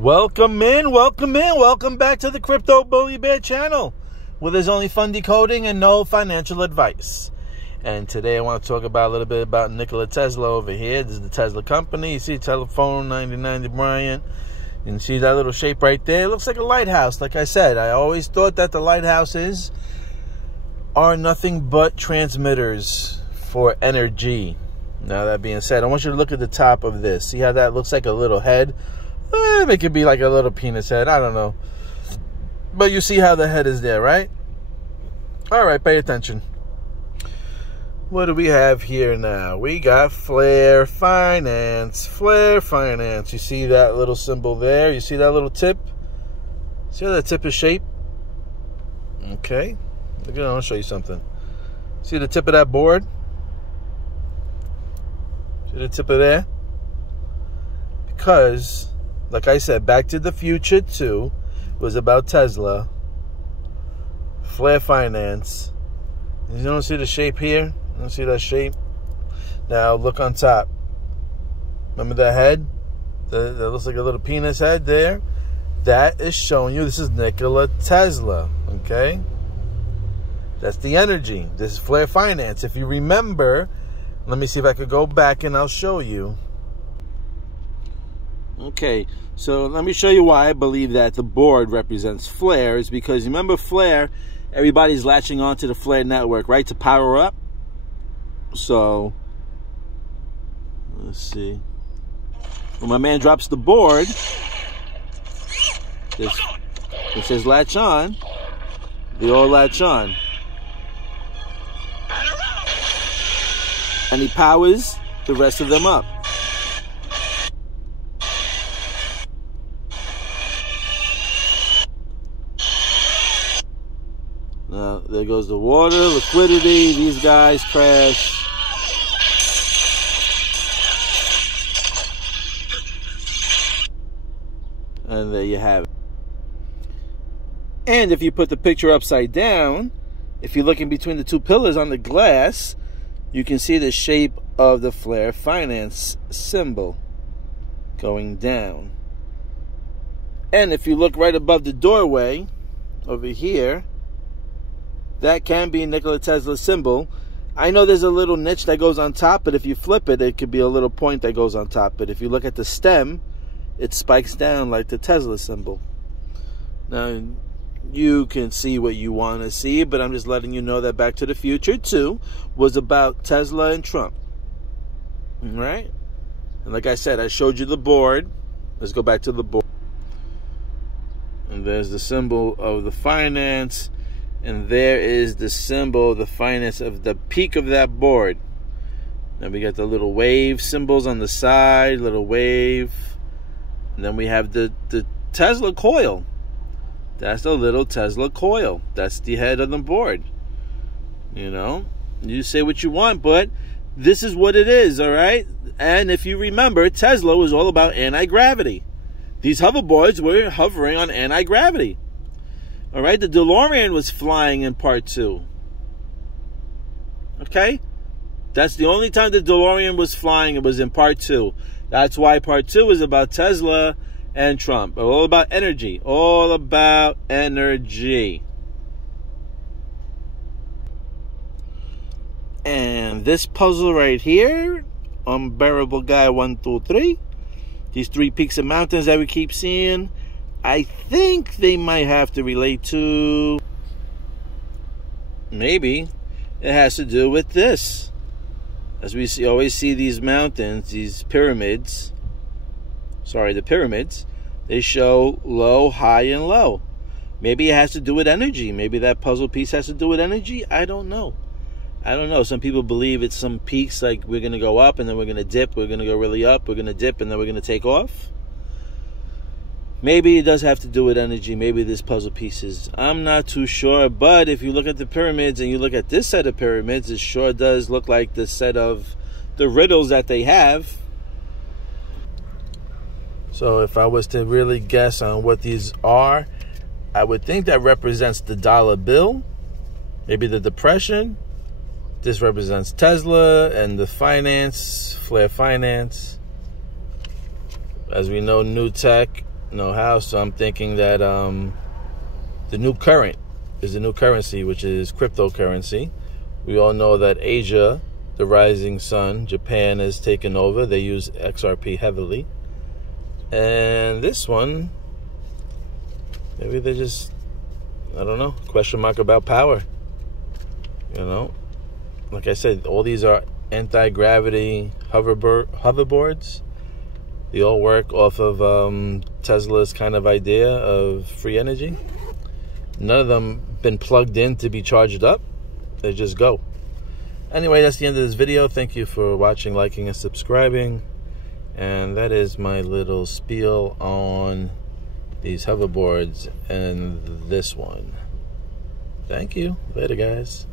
Welcome in, welcome back to the Crypto Bully Bear channel, where there's only fun decoding and no financial advice. And today I want to talk about a little bit about Nikola Tesla over here. This is the Tesla company. You see telephone 99 Bryant. You can see that little shape right there. It looks like a lighthouse. Like I said, I always thought that the lighthouses are nothing but transmitters for energy. Now that being said, I want you to look at the top of this. See how that looks like a little head? It could be like a little penis head. I don't know. But you see how the head is there, right? All right, pay attention. What do we have here now? We got Flare Finance. Flare Finance. You see that little symbol there? You see that little tip? See how that tip is shaped? Okay. Look at it. I'll show you something. See the tip of that board? See the tip of there? Because, like I said, Back to the Future 2 was about Tesla. Flare Finance. You don't see the shape here? You don't see that shape? Now look on top. Remember that head? That looks like a little penis head there? That is showing you this is Nikola Tesla. Okay? That's the energy. This is Flare Finance. If you remember, let me see if I could go back and I'll show you. Okay, so let me show you why I believe that the board represents Flare. Is because, remember Flare, everybody's latching onto the Flare network, right, to power up? So, let's see. When my man drops the board, it says latch on. They all latch on. And he powers the rest of them up. Now, there goes the water, liquidity, these guys crash. And there you have it. And if you put the picture upside down, if you're looking between the two pillars on the glass, you can see the shape of the Flare Finance symbol going down. And if you look right above the doorway over here, that can be Nikola Tesla's symbol. I know there's a little niche that goes on top, but if you flip it, it could be a little point that goes on top. But if you look at the stem, it spikes down like the Tesla symbol. Now, you can see what you want to see, but I'm just letting you know that Back to the Future 2 was about Tesla and Trump. All right? And like I said, I showed you the board. Let's go back to the board. And there's the symbol of the finance. And there is the symbol, the finance of the peak of that board. Then we got the little wave symbols on the side, little wave. And then we have the Tesla coil. That's the little Tesla coil. That's the head of the board. You know, you say what you want, but this is what it is, all right? And if you remember, Tesla was all about anti-gravity. These hoverboards were hovering on anti-gravity. All right, the DeLorean was flying in part 2. Okay? That's the only time the DeLorean was flying. It was in part 2. That's why part 2 is about Tesla and Trump. All about energy. All about energy. And this puzzle right here, Unbearable Guy 1, 2, 3. These 3 peaks and mountains that we keep seeing, I think they might have to relate to, maybe it has to do with this. As we always see these mountains, these pyramids, the pyramids, they show low, high, and low. Maybe it has to do with energy. Maybe that puzzle piece has to do with energy. I don't know. Some people believe it's some peaks, like we're going to go up and then we're going to dip. We're going to go really up. We're going to dip and then we're going to take off. Maybe it does have to do with energy. Maybe this puzzle pieces. I'm not too sure. But if you look at the pyramids and you look at this set of pyramids, it sure does look like the set of the riddles that they have. So if I was to really guess on what these are, I would think that represents the dollar bill. Maybe the Depression. This represents Tesla and the finance, Flare Finance. As we know, new tech know how, so I'm thinking that the new current is the new currency, which is cryptocurrency. We all know that Asia, the rising sun, Japan has taken over. They use XRP heavily. And this one, maybe they just, I don't know, question mark about power. You know, like I said, all these are anti-gravity hoverboards. They all work off of Tesla's kind of idea of free energy. None of them been plugged in to be charged up. They just go. Anyway, that's the end of this video. Thank you for watching, liking, and subscribing. And that is my little spiel on these hoverboards and this one. Thank you. Later, guys.